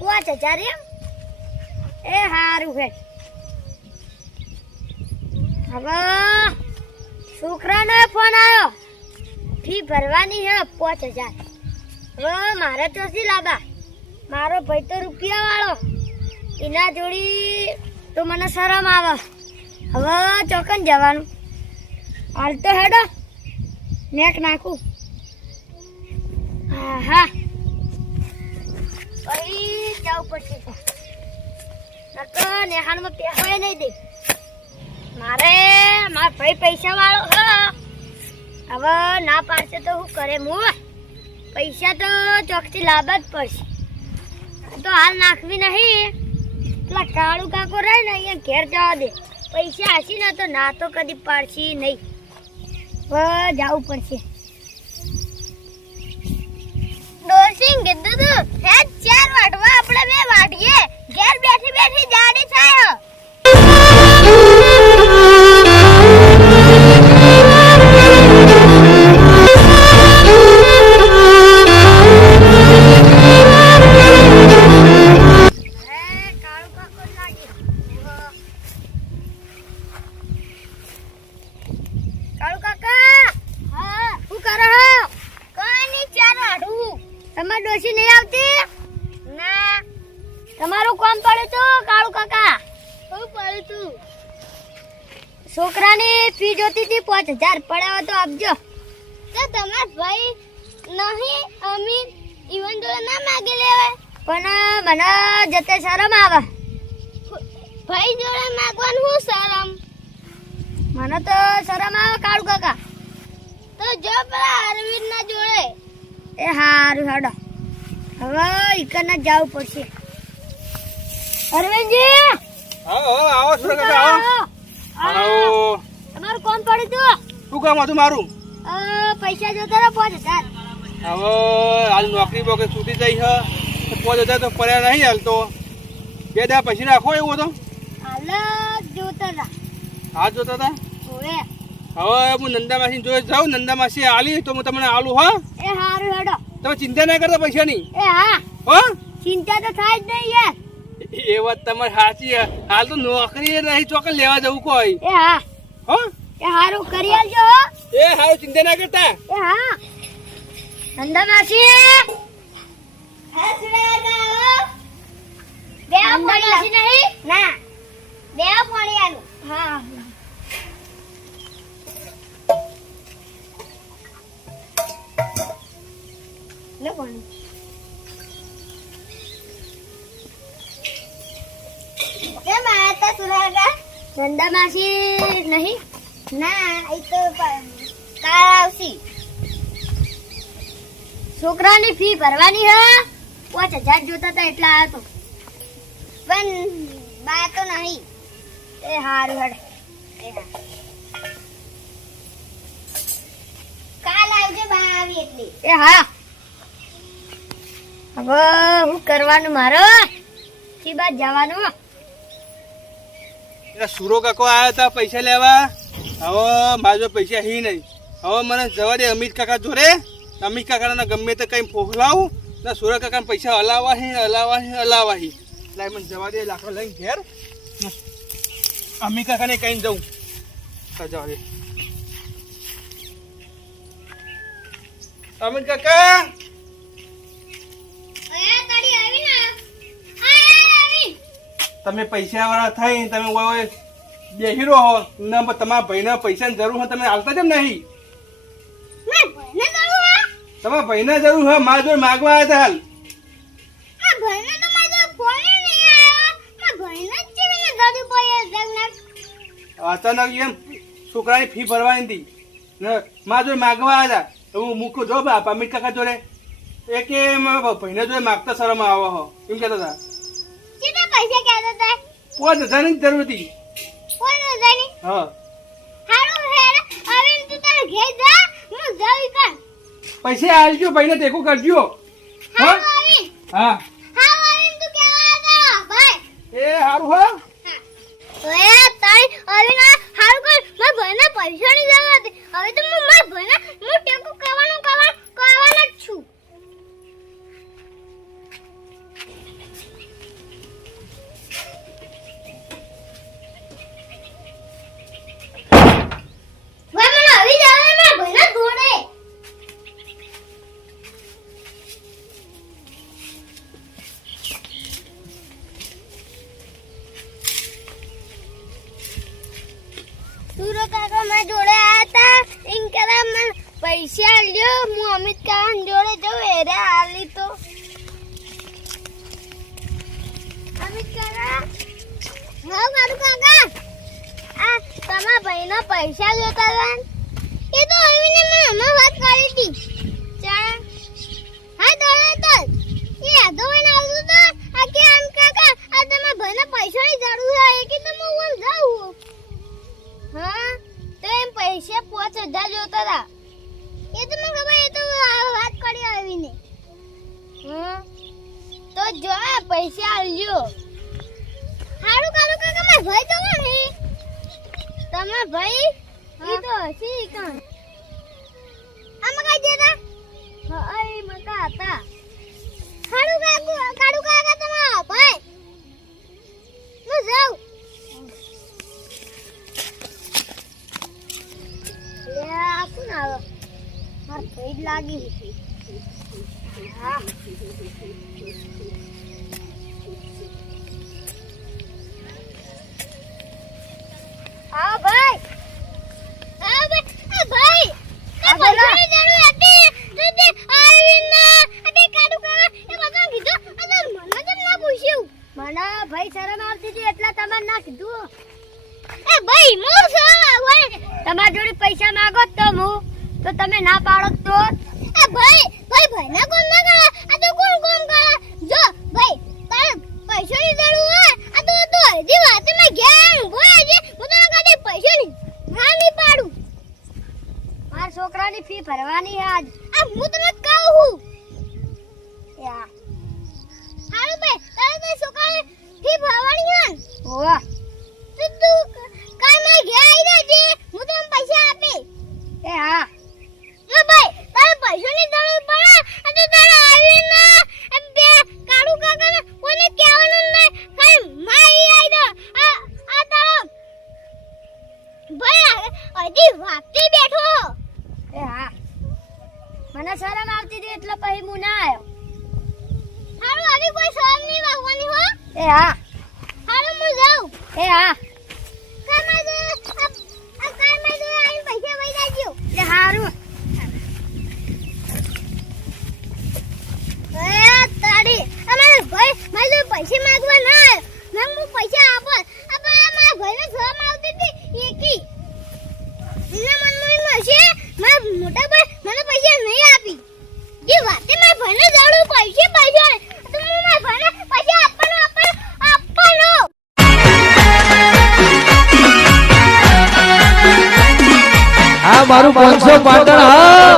5000 એમ એ હારું હે હવે છોકરાનો ફોન આવ્યો ફી ભરવાની હે 5000 હવે મારે તો શી લાબા મારો ભાઈ તો રૂપિયા વાળો એના જોડી તો મને શરમ આવે હવે ચોકન જવાનું હાલ તો હેડો નેક નાખું હા ભાઈ જવું પડશે નકર નેહાનમાં પૈસા નહીં દે મારા ભાઈ પૈસા વાળો હવે ના પાડશે તો શું કરે હું પૈસા તો ચોકથી લાવવા જ પડશે તો હાલ નાખવી નહીં પેલા કાળુ કાકો રહે ને અહીંયા ઘેર જવા દે પૈસા હસી ને તો ના તો કદી પાડશી નહીં જવું પડશે ડોસિંગ કીધું તું હે 4 વાટવા આપણે 2 વાટીએ ઘેર બેઠી બેઠી જાડી થાય છોકરાની ફી જોતી હતી 5000 પડાવો તો આપજો તો તમાર ભાઈ નહીં અમી ઈવન જોડે ના માંગી લેવાય પણ મને જતે શરમ આવે ભાઈ જોડે માંગવાનું હું શરમ મને તો શરમ આવે કાળુ કાકા તો જો પેલા અરવિંદ ના જોડે એ હારું હાડો હવે ઈકના જવું પડશે અરવિંદજી આવો છો કાકા આવો તમારું કોણ પડ્યું તું શું કામ હતું મારું પૈસા જોતા રહો 5000 હવે હાલ નોકરી બોકરી છૂટી જઈ છે 5000 તો પડ્યા નહીં હાલ તો 2 દા પછી રાખો એવું તો હાલ જોતા હતા હા જોતા હતા હવે હું નંદામાસી જોઈ જાઉં નંદામાસી આલી તો હું તમને આલું હા એ હારું હેડો તમે ચિંતા ના કરતા પૈસાની એ હા હો ચિંતા તો થાય જ નહીં યાર એ વાત તમારી સાચી હાલ તો નોકરી નહીં ચોકન લેવા જવું કોઈ એ હા હો એ હારું કરી આલજો હો એ હારું ચિંતા ના કરતા એ હા નંદા માસી હા સુરેગા દેવ પાણી લાસી નહીં ના દેવ પાણી આલું હા લે પાણી કેમ આયા તા સુરેગા નંદા માસી નહીં ના એ તો કાલ આવશી છોકરાની ફી ભરવાની હે 5000 જોતા હતા એટલા આવ્યો તો પણ બા તો નહીં એ હારું હેડ કાલ આવજે બા આવી એટલી એ હા હવે હું કરવાનું મારો કી બાદ જવાનું સુરો કાકો આવ્યા હતા પૈસા લેવા હવે મારા જો પૈસા હી નહીં હવે મને જવા દે અમિત કાકા જોડે અમિત કાકાના ગમે તે કઈ ફોફલાવું ને સુરો કાકા પૈસા હલાવા એટલે મને જવા દે લાકડો લઈને ઘેર અમિત કાકાને કઈ જવું જવા દે અમિત કાકા તમે પૈસા વાળા થઈ તમે બેહી રહો ને તમારા ભાઈને પૈસાની જરૂર હોય તમે હાલતા કેમ નહીં તમારા ભાઈને જરૂર હોય મારા જોડે માગવા આવ્યા હતા અચાનક એમ છોકરાની ફી ભરવાની હતી ને મારા જોડે માગવા આવ્યા હતા હું મૂકો જો અમિત કાકા જોડે એ કે ભાઈને જોડે માગતા શરમ આવો હો એમ કહેતા હતા પૈસા ક્યાં હતા 5000 ની જરૂર હતી 5000 ની હા હારું હેડ હવે તું તારે ઘેર જા હું જાઉં કર પૈસા આલજો ભાઈને ટેકો કરજો હા આવી હા હા આવી તું કેવા હતા ભાઈ એ હારું હા ઓએ તારી અવિના હારું કર માર ભાઈને પૈસા ની જરૂર હતી હવે તો માર ભાઈને હું ટેકો કરવાનો જ છું તમારા જોડે આયા તા ઇન કરા મને પૈસા લ્યો હું અમિત કાકા જોડે જઉં એરે આલી તો અમિત કાકા હા મારું કાકા આ તમારા ભાઈના પૈસા જોતા હતા એ તો આવીને મને હમણાં વાત કરી હતી ચા હા તો એ આધો વઈને આવતું તો આ કે આમ કાકા આ તમારા ભાઈના પૈસાની જરૂર છે એ કે તમે હું જાઉં હા તો એમ પૈસા 5000 જોતા હતા એ તો મને ખબર એ તો વાત કરી આવીને હા તો જો પૈસા આલજો હારું કાકા મારા ભાઈ તો કોણ હે તમારા ભાઈ ઈ તો હસી કાં આમાં કઈ દેતા હા એ મકા હતા હારું કાકા તમારા ભાઈ હું જાઉં લે આ કોણ આવે માર ભીડ લાગી હતી હા હા ભાઈ આ ભાઈ આ પૈસાની જરૂર હતી તો તે આવીને અડે કાડુ કાકા એ બધા કીધું અદર મને તો ના પૂછ્યું મને ભાઈ શરમ આવતી હતી એટલે તમે ના કીધું એ ભાઈ મોર ભાઈ તમારા જોડે પૈસા માંગો તો હું તો તમે ના પાડો તો એ ભાઈ ના કોણ ના કરે આ તો કોણ કરે જો ભાઈ તારે પૈસાની જરૂર હોય આ તો હજી વાતે માં ગયા ગોયા છે હું તને કાઢે પૈસાની હા નહીં પાડું મારા છોકરાની ફી ભરવાની આજ આ હું તને કહું હું યા હારું ભાઈ તારે તો છોકરાની ફી ભરવાની હે ઓવા તું કાલ માં ગયા આવી રહેજે હું તને પૈસા આપે એ હા જો ભાઈ તારે પૈસાની જરૂર પડે અને તારે આવીને બે કાળુ કાકાને કોને કહેવાનું નહીં ખાલી માઈ આવી દો આ તારો ભાઈ હજી વાગતી બેઠો એ હા મને શરમ આવતી હતી એટલે પછી હું ના આવ્યો હારું આવી કોઈ શરમ નહીં વાગવાની હો એ હા હારું હું જાઉં એ હા કાલમાં જો આવીને પૈસા વઈ જાજો એ હારું તારી અમારે ભાઈ મારે પૈસા માંગવા ના આવ્યો હું પૈસા આપો મારા ભાઈને શરમ આવતી હતી એકી એના મનમાં હશે મારા મોટા ભાઈ મને પૈસા નહીં આપી જે વાતે મારા ભાઈને જરૂર પૈસા તો હું મારા ભાઈને પૈસા આપવાનો આ મારું 500 પાટણ હા